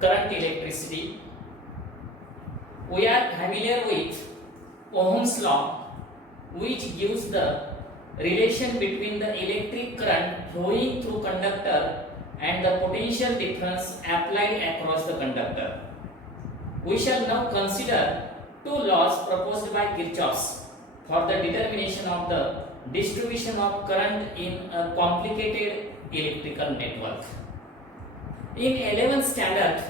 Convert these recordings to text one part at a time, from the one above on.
current electricity. We are familiar with Ohm's law, which gives the relation between the electric current flowing through conductor and the potential difference applied across the conductor. We shall now consider two laws proposed by Kirchhoff for the determination of the distribution of current in a complicated electrical network. In 11th standard,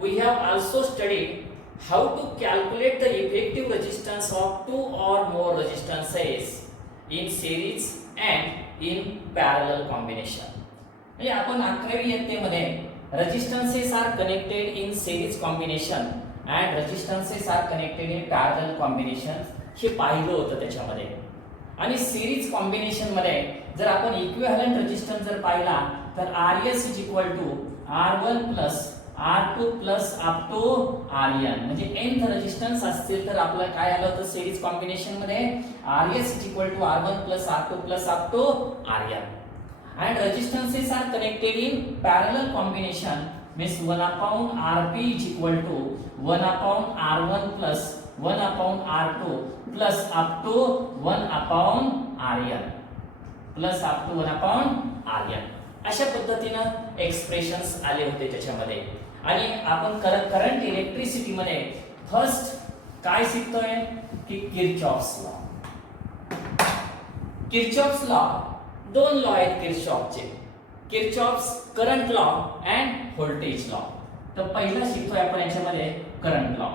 we have also studied how to calculate the effective resistance of two or more resistances in series and in parallel combination. म्हणजे आपण 11वी इयत्तेमध्ये resistances are connected in series combination and resistances are connected in parallel combination हे पाहिलं होतं त्याच्यामध्ये. आणि series combination मध्ये जर आपण इक्विव्हॅलंट रेजिस्टन्स जर पाहिला तर RS R1 R2 up to RN म्हणजे nth रेजिस्टन्स असतील तर आपलं काय आलं होतं सिरीज कॉम्बिनेशन मध्ये RS R1 R2 up to RN. And resistances are connected in parallel combination means 1 upon Rp is equal to 1 upon R1 plus 1 upon R2 plus up to 1 upon RN plus up to 1 upon RN. अशा पद्धतीनं expressions आले होते त्याच्यामध्ये. आणि आपण current electricity मध्ये first काय शिकतोय की किर्चॉफ्स लॉ. किर्चॉफ्स लॉ दोन लॉ आहेत किर्चॉफचे, Kirchhoff's current law and voltage law. तर पहिला शिकतोय आपण याच्यामध्ये करंट लॉ.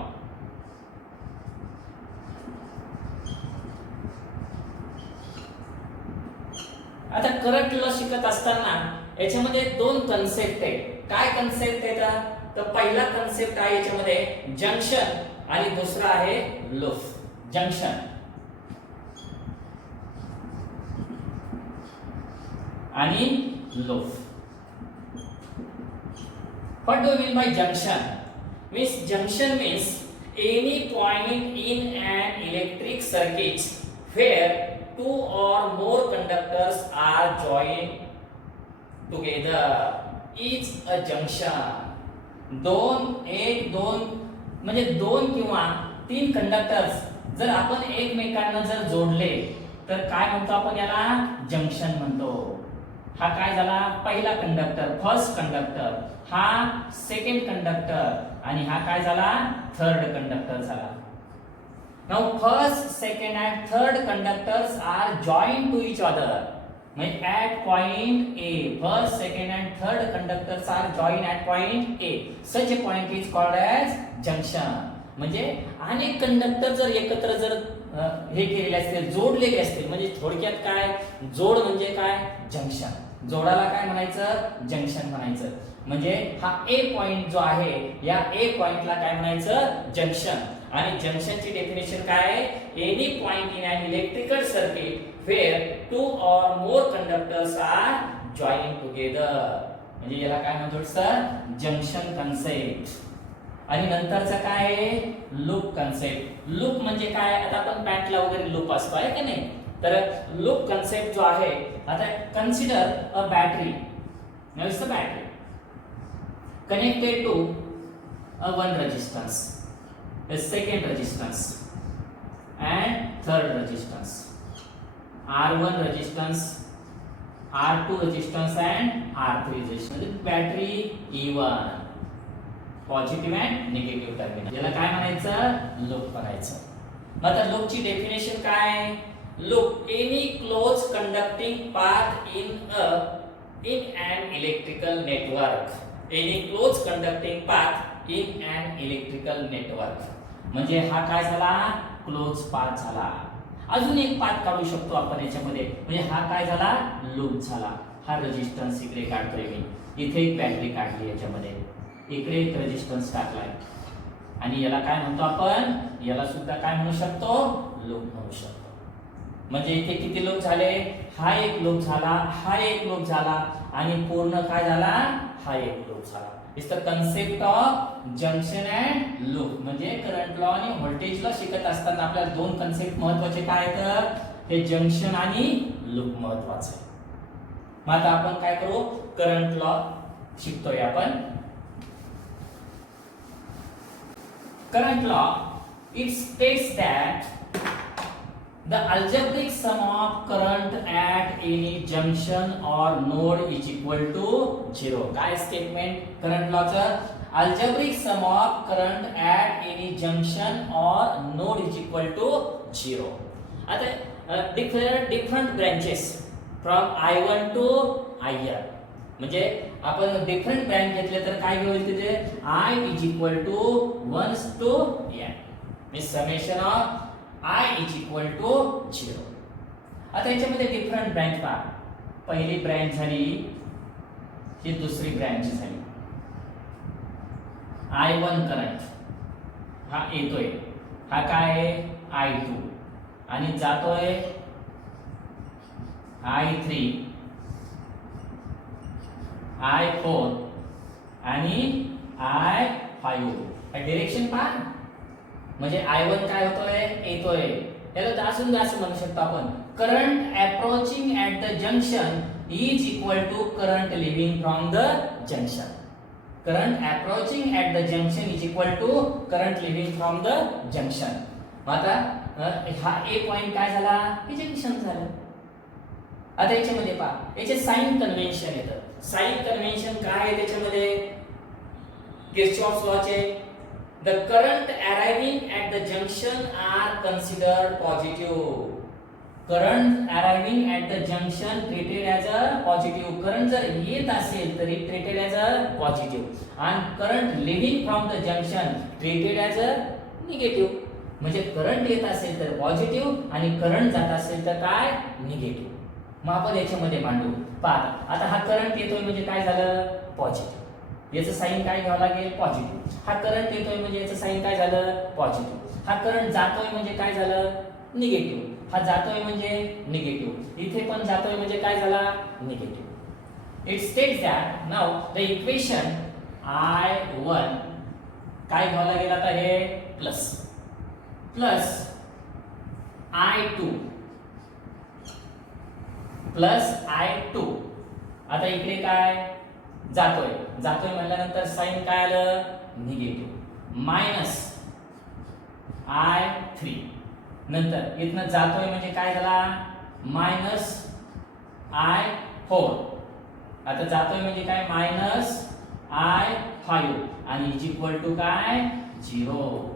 आता करंट लॉ शिकत असताना याच्यामध्ये दोन कन्सेप्ट आहेत. काय कन्सेप्ट आहेत तर पहिला कन्सेप्ट आहे याच्यामध्ये जंक्शन आणि दुसरा आहे लूप. जंक्शन आणि loop. What do you mean by junction? Means junction means any point in an electric circuit where two or more conductors are joined together is a junction. दोन म्हणजे दोन किंवा तीन कंडक्टर्स जर आपण एकमेकांना जर जोडले तर काय म्हणतो आपण याला जंक्शन म्हणतो. हा काय झाला पहिला कंडक्टर फर्स्ट कंडक्टर, हा सेकंड कंडक्टर आणि हा काय झाला थर्ड कंडक्टर झाला. Now first second and third conductors are joined to each other म्हणजे at point A. First second and third conductors are joined at point A. Such a point is called as junction. म्हणजे अनेक conductor जर एकत्र जर हे केलेले असतील जोडलेले असतील म्हणजे थोडक्यात काय जोड म्हणजे काय जंक्शन. जोडाला काय म्हणायचं जंक्शन म्हणायचं. म्हणजे हा ए पॉइंट जो आहे या ए पॉइंटला काय म्हणायचं जंक्शन. आणि जंक्शनची डेफिनेशन काय आहे any point in an electrical circuit where two or more conductors are joined together म्हणजे याला काय म्हणतो सर जंक्शन कन्सेप्ट. आणि नंतरचं काय आहे लूप कन्सेप्ट. लूप म्हणजे काय आता आपण पॅटला वगैरे लूप असतो आहे की नाही. तर लूप कन्सेप्ट जो आहे आता consider a battery. Now it's a battery connected to a one resistance, a second resistance and third resistance, R1 resistance, R2 resistance and R3 resistance. battery E1 positive and negative terminal. याला काय म्हणायचं loop म्हणायचं. मग आता लूपची definition काय loop any close conducting path in an electrical network. Any close conducting path in an electrical network म्हणजे हा काय झाला क्लोज पाथ झाला. अजून एक पाथ काढू शकतो आपण याच्यामध्ये म्हणजे हा काय झाला लूप झाला. हा रेजिस्टन्स इकडे काढतोय मी, इथे एक बॅटरी काढली याच्यामध्ये, इकडे एक रेजिस्टन्स टाकलाय आणि याला काय म्हणतो आपण याला सुद्धा काय म्हणू शकतो लूप म्हणू शकतो. म्हणजे इथे किती लूप झाले हा एक लूप झाला, हा एक लूप झाला आणि पूर्ण काय झाला हा एक लूप झाला. It's the concept of junction and loop. म्हणजे करंट लॉ आणि व्होल्टेज लॉ शिकत असताना आपल्याला दोन कन्सेप्ट महत्त्वाचे काय आहेत हे जंक्शन आणि लूप महत्त्वाचं आहे. मग आता आपण काय करू करंट लॉ शिकतोय आपण. current law, it states that the algebraic sum of current at any junction or node is equal to 0. काय स्टेटमेंट करंट लॉचं algebraic sum of current at any junction or node is equal to 0. आता different branches from I1 to IR म्हणजे आपण different branch घेतले तर काय होईल तिथे I is equal to 1 to n means summation of I is equal to 0. आता याच्यामध्ये डिफरंट ब्रँच पहा. पहिली ब्रँच झाली, ही दुसरी ब्रँच झाली. I1 करंट हा येतोय, हा काय आहे I2 आणि जातोय I3 I4 आणि I5. डायरेक्शन पहा म्हणजे I1 काय होतोय येतोय, याला अजून जास्त म्हणू शकतो आपण current approaching at the junction is equal to current leaving from the junction. Current approaching at the junction is equal to current leaving from the junction. आता हा ए पॉइंट काय झाला, हे जंक्शन झालं. आता याच्यामध्ये पहा याचे साइन कन्व्हेन्शन येतं. साइन कन्व्हेन्शन काय आहे त्याच्यामध्ये, Kirchhoff's लॉचे the current arriving at the junction are considered positive. Current arriving at the junction treated as a positive. Current जर येत असेल तरी treated as a positive and current leaving from the junction treated as a negative. म्हणजे current येत असेल तर positive आणि current जात असेल तर काय निगेटिव्ह. मग आपण याच्यामध्ये मांडू. पहा आता हा करंट येतोय म्हणजे काय झालं पॉझिटिव्ह, याचं साइन काय घ्यावं लागेल पॉझिटिव्ह. हा करंट येतोय म्हणजे याचं साइन काय झालं पॉझिटिव्ह. हा करंट जातोय म्हणजे काय झालं निगेटिव्ह. हा जातोय म्हणजे निगेटिव्ह. इथे पण जातोय म्हणजे काय झाला negative. It states that now the equation I1 काय घ्यावं लागेल आता हे प्लस I2 प्लस I2. आता इकडे काय जातोय म्हणल्यानंतर साइन काय आलं निगेटिव्ह मायनस I3. नंतर इथनं जातोय म्हणजे काय झाला मायनस I4. आता जातोय म्हणजे काय मायनस I5 आणि इज इक्वल टू काय 0.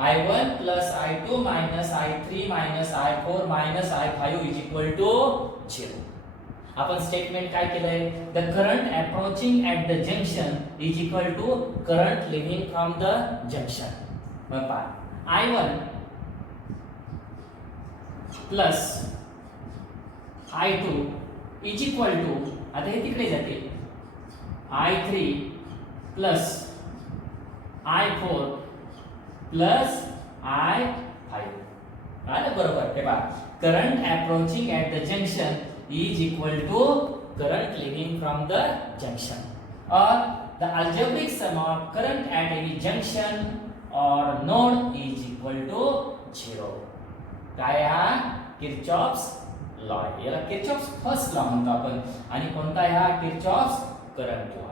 I1 plus I2 minus I3 minus I4 minus I5 is equal to 0. आपण स्टेटमेंट काय केलंय, the current approaching at the junction is equal to current leaving from the junction. मग पहा I1 plus I2 is equal to, आता हे तिकडे जाते I3 plus I4 plus I5. आलं बरोबर. हे पहा current approaching at the junction is equal to current leaving from the junction, or the algebraic sum of current at any junction or node is equal to 0. काय हा Kirchhoff's law. याला Kirchhoff's first law म्हणतो आपण आणि कोणता हा Kirchhoff's current law.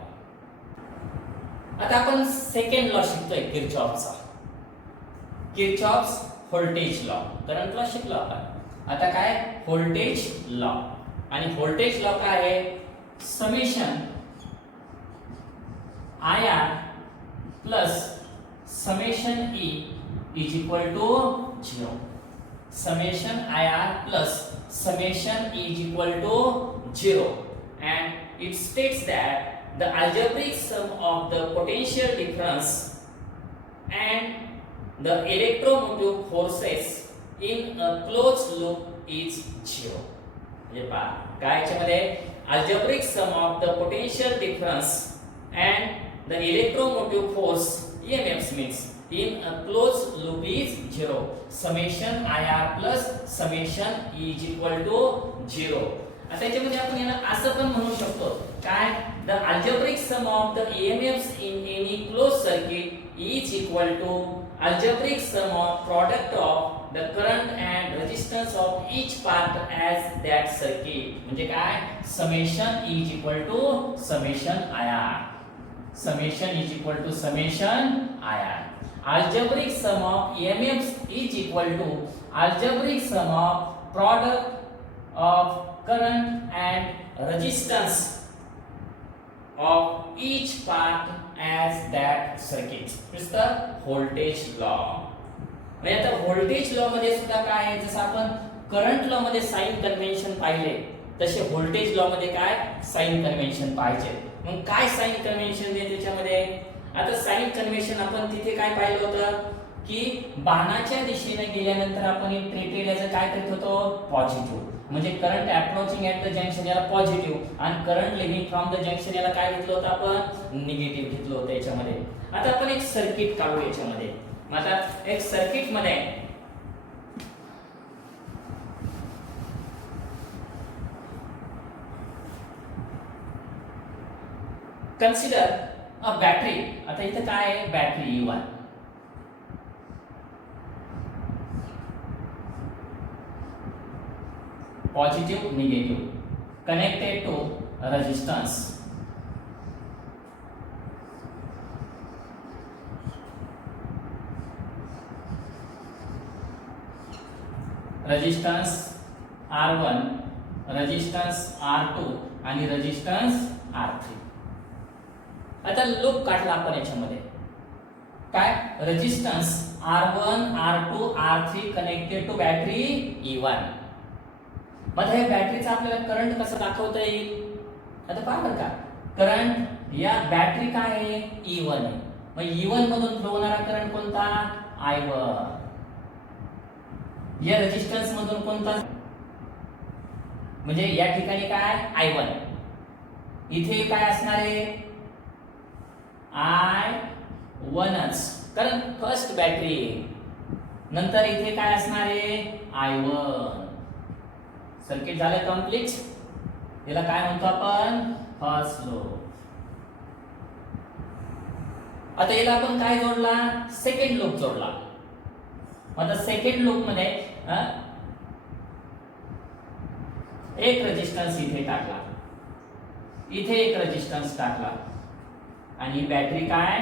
आता आपण सेकंड लॉ शिकतोय किर्चॉफ्सचा, Kirchhoff's voltage law. Current law शिकलो आपण, आता काय व्होल्टेज लॉ. आणि व्होल्टेज लॉ काय आहे summation IR plus summation E is equal to 0. Summation IR plus summation E is equal to 0 and it states that the algebraic sum of the potential difference and the electromotive forces in a closed loop is 0. म्हणजे पहा काय याच्यामध्ये algebraic sum of the potential difference and the electromotive force EMFs means in a closed loop is 0. summation IR plus summation E is equal to 0. आता याच्यामध्ये आपण याला असं पण म्हणू शकतो काय the algebraic sum of the EMFs in any closed circuit is equal to algebraic sum of product of the current and resistance of each part as that circuit. म्हणजे काय summation E is equal to summation IR. summation is equal to summation IR. algebraic sum of EMFs is equal to algebraic sum of product of current and resistance of each part as that circuit. It's the voltage law. म्हणजे आता voltage law मध्ये सुद्धा काय आहे, जसं आपण current law मध्ये sign convention पाहिले तसे व्होल्टेज लॉ मध्ये काय साइन कन्व्हेन्शन पाहिजे. मग काय साइन कन्व्हेन्शन आहे त्याच्यामध्ये? आता साइन कन्व्हेन्शन आपण तिथे काय पाहिलं होतं की बाणाच्या दिशेने गेल्यानंतर आपण एक ट्रीटेड याचं काय करत होतो पॉझिटिव्ह, म्हणजे current approaching at the junction याला पॉझिटिव्ह आणि current leaving from the junction याला काय घेतलं होतं आपण निगेटिव्ह घेतलं होतं याच्यामध्ये. आता आपण एक सर्किट काढू याच्यामध्ये. आता एक सर्किट मध्ये कन्सिडर अ बॅटरी. आता इथं काय आहे battery E1, positive negative connected to resistance. Resistance R1, resistance R2 आणि रेजिस्टन्स R3. आता लूप काढला आपण याच्यामध्ये काय resistance R1, R2, R3 connected to battery E1. मग हे बॅटरीचा आपल्याला करंट कसं दाखवता येईल? आता पहा बरं का, करंट या बॅटरी काय आहे E1 आहे. मग E1 मधून फ्लो होणारा करंट कोणता I1. या रेजिस्टन्स मधून कोणता, म्हणजे या ठिकाणी काय I1, इथे काय असणार आहे I1च, कारण फर्स्ट बॅटरी. नंतर इथे काय असणार आहे I1. सर्किट झालं कंप्लीट. याला काय म्हणतो आपण फर्स्ट लूप. आता याला आपण काय जोडला सेकंड लूप जोडला. आता सेकंड लूप मध्ये एक रेजिस्टन्स इथे टाकला, इथे एक रेजिस्टन्स टाकला आणि बॅटरी काय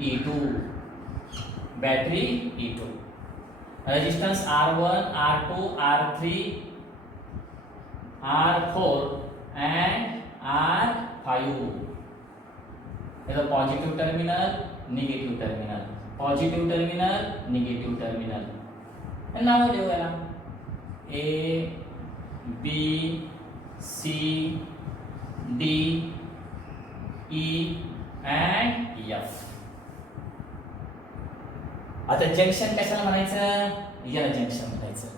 E2, battery E2. Resistance R1, R2, R3, R4 and R5. याचा positive terminal, negative terminal, positive terminal, negative terminal. नाव देऊ याला A, B, C, D, E and F. आता जंक्शन कशाला म्हणायचं? याला जंक्शन म्हणायचं.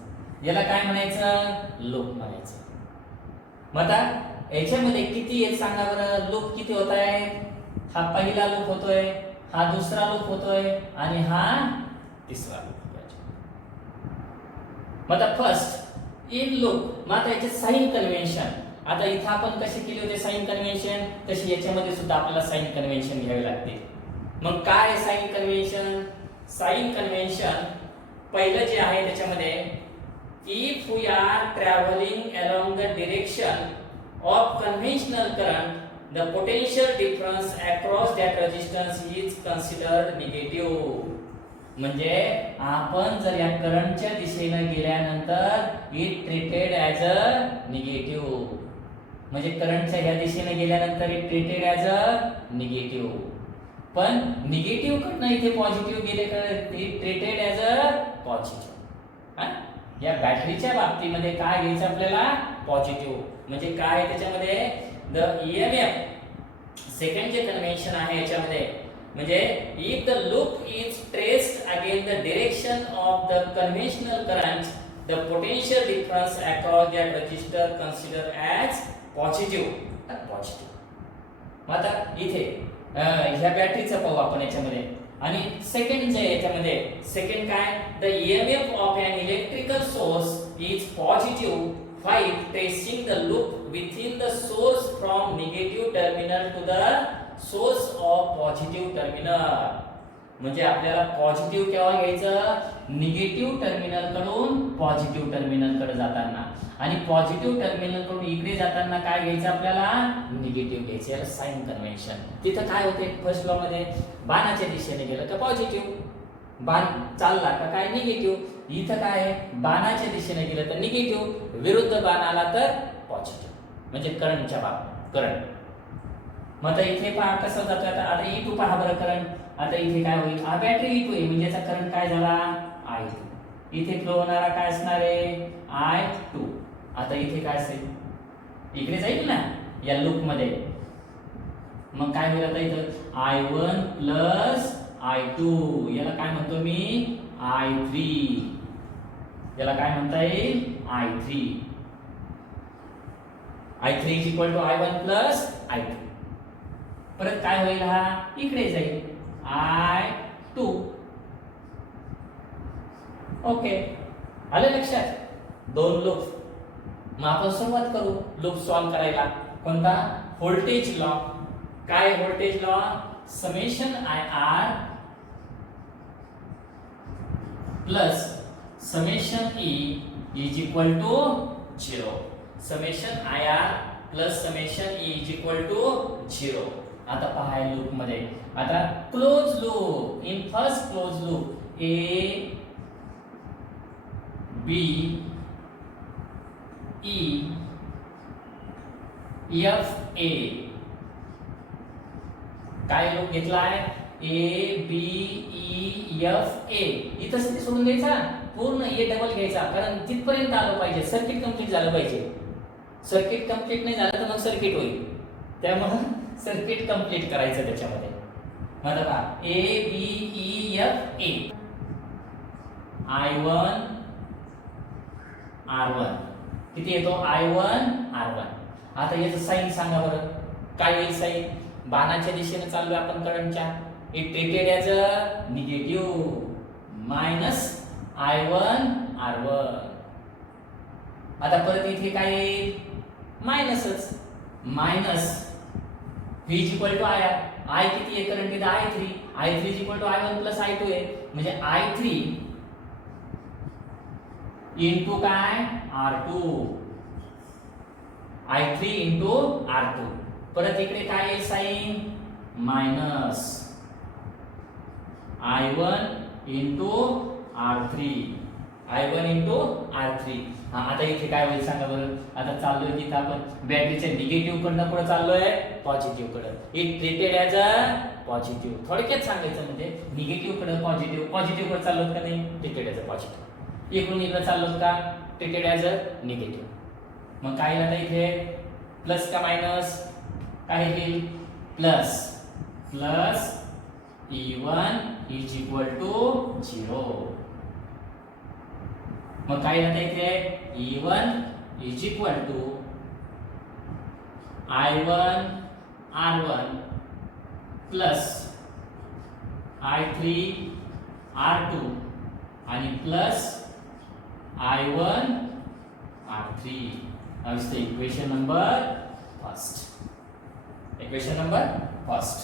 याला काय म्हणायचं? लूप म्हणायचं. मग आता याच्यामध्ये किती आहेत सांगा बरं, लूप किती होत आहे? हा पहिला लूप होतोय, हा दुसरा लूप होतोय आणि हा तिसरा लूप होतोय. मग आता फर्स्ट इन लूप. मग आता याचे साइन कन्व्हेन्शन, आता इथं आपण कशी केली होती साइन कन्व्हेन्शन, तशी याच्यामध्ये सुद्धा आपल्याला साइन कन्व्हेन्शन घ्यावे लागते. मग काय साइन कन्व्हेन्शन? साइन कन्व्हेन्शन पहिलं जे आहे त्याच्यामध्ये if we are travelling along the direction of conventional current the potential difference across that resistance is considered negative. म्हणजे आपण जर या करंटच्या दिशेने गेल्यानंतर it treated as a negative, म्हणजे करंटच्या ह्या दिशेने गेल्यानंतर it treated as a negative. पण निगेटिव्ह कडनं इथे पॉझिटिव्ह गेले तर it treated as a positive. या बॅटरीच्या बाबतीमध्ये काय घ्यायचं आपल्याला? पॉझिटिव्ह. म्हणजे काय त्याच्यामध्ये द EMF सेकंड जे कन्व्हेन्शन आहे याच्यामध्ये, म्हणजे if the loop is traced again the direction of the conventional current the potential difference across that resistor consider as positive. मग आता इथे ह्या बॅटरीचं पाहू आपण याच्यामध्ये. आणि सेकंड जे याच्यामध्ये सेकंड काय the EMF of an electrical source is positive while tracing the loop within the source from negative terminal to the source of positive terminal. म्हणजे आपल्याला पॉझिटिव्ह केव्हा घ्यायचं, निगेटिव्ह टर्मिनल कडून पॉझिटिव्ह टर्मिनल कडे जाताना, आणि पॉझिटिव्ह टर्मिनल कडून इकडे जाताना काय घ्यायचं आपल्याला, निगेटिव्ह घ्यायचं. याला साइन कन्व्हेन्शन. तिथं काय होते फर्स्ट लॉ मध्ये, बाणाच्या दिशेने गेलं का पॉझिटिव्ह, बाण चालला का काय निगेटिव्ह. इथं काय आहे, बाणाच्या दिशेने गेलं तर निगेटिव्ह, विरुद्ध बाण आला तर पॉझिटिव्ह, म्हणजे करंटच्या बाबतीत करंट. मग आता इथे पहा कसं जातो. आता E2 पहा बरं करंट. आता इथे काय होईल, हा बॅटरी E2 आहे म्हणजे याचा करंट काय झाला, I2. इथे फ्लो होणारा काय असणार आहे, I2. आता इथे काय असेल, इकडे जाईल ना या लूप मध्ये. मग काय होईल आता इथं, I1 प्लस I2. याला काय म्हणतो मी, I3. याला काय म्हणता येईल, I3. I3 is equal to I1 plus I2. परत काय होईल, हा इकडे जाईल, I2. ओके, आलं लक्षात, दोन लूप. मग आपण सुरुवात करू लूप सॉल्व करायला. कोणता, व्होल्टेज लॉ. काय voltage law, summation IR plus summation E is equal to 0. Summation IR plus summation E is equal to 0. आता पहा लूप मध्ये, आता close loop, in first close loop A B E F A. काय loop घेतलाय, A B E F A. इथं सोडून द्यायचा, पूर्ण A डबल घ्यायचा, कारण तिथपर्यंत आलं पाहिजे, सर्किट कंप्लीट झालं पाहिजे. सर्किट कंप्लीट नाही झालं तर मग सर्किट होईल, त्यामुळे सर्किट कंप्लीट करायचं त्याच्यामध्ये. मग बघा A B E F A, I1 R1 किती येतो, I1 R1. आता याचं साइन सांगा बरं, काय येईल साइन, बाणाच्या दिशेने चाललोय आपण करंटच्या, it treated as a negative minus I1 R1. आता परत इथे काय येईल, मायनसच, minus V is equal to IR. I किती आहे करंट इथे, I3. I3 is equal to I1 plus I2 आहे, म्हणजे I3 इंटू काय, R2. I3 into R2. परत इकडे काय आहे sign, minus I1 into R3. I1 into R3. हा, आता इथे काय होईल सांगा बरं. आता चाललोय तिथं आपण बॅटरीच्या निगेटिव्ह कडनं पुढे चाललोय पॉझिटिव्ह कडे. It treated as a positive. थोडक्यात सांगायचं म्हणजे निगेटिव्ह कडे पॉझिटिव्ह, पॉझिटिव्ह कडे चाललोत का नाही, ट्रीटेड ॲज अ पॉझिटिव्ह. इकडून इकडे चाललोत का, ट्रीटेड ॲज अ निगेटिव्ह. मग काय आता इथे प्लस का मायनस, काय येईल plus, plus E1 is equal to 0. मग काय आता इथे E1 is equal to I1 R1 plus I3 R2 आणि plus I1 R3. Now is the equation number first. Equation number first.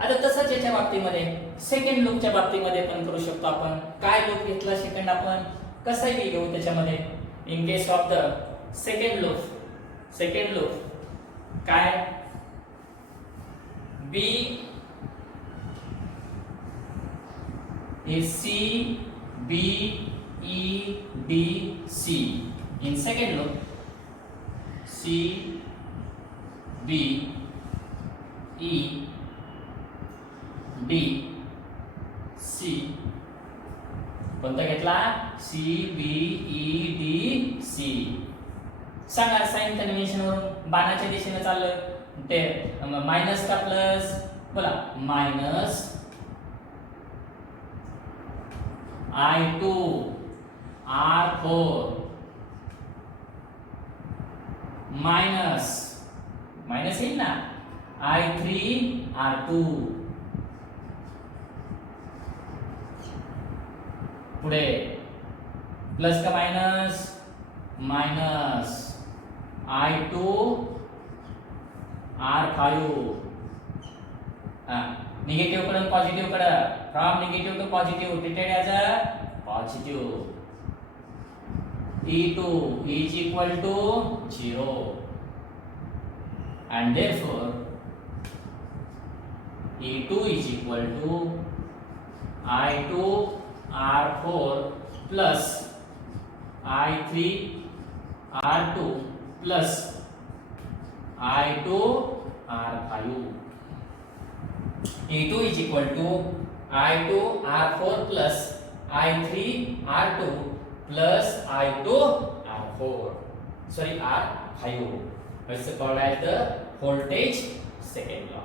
आता तसंच याच्या बाबतीमध्ये सेकंड लूपच्या बाबतीमध्ये पण करू शकतो आपण. काय लूप घेतला सेकंड आपण, कसंही घेऊ त्याच्यामध्ये. In case of the second loop काय, B is C B E D C. In second loop C B E D C. कोणता घेतला, C B E D C. सांगा साइन कन्व्हेन्शन वरून, बाणाच्या दिशेने चाललोय ते मायनस का प्लस, बोला मायनस I2 R4 मायनस येईल ना I3 R2. पुढे प्लस का minus, minus I2 R5. Negative कडून positive कडे. From negative to positive treated as a positive. E2 is equal to 0. And therefore E2 is equal to I2 R4 plus I3 R2 plus I2 R5. E2 is equal to I2 R4 plus I3 R2 plus I2 R4. Sorry, R5. It's called as the voltage second law.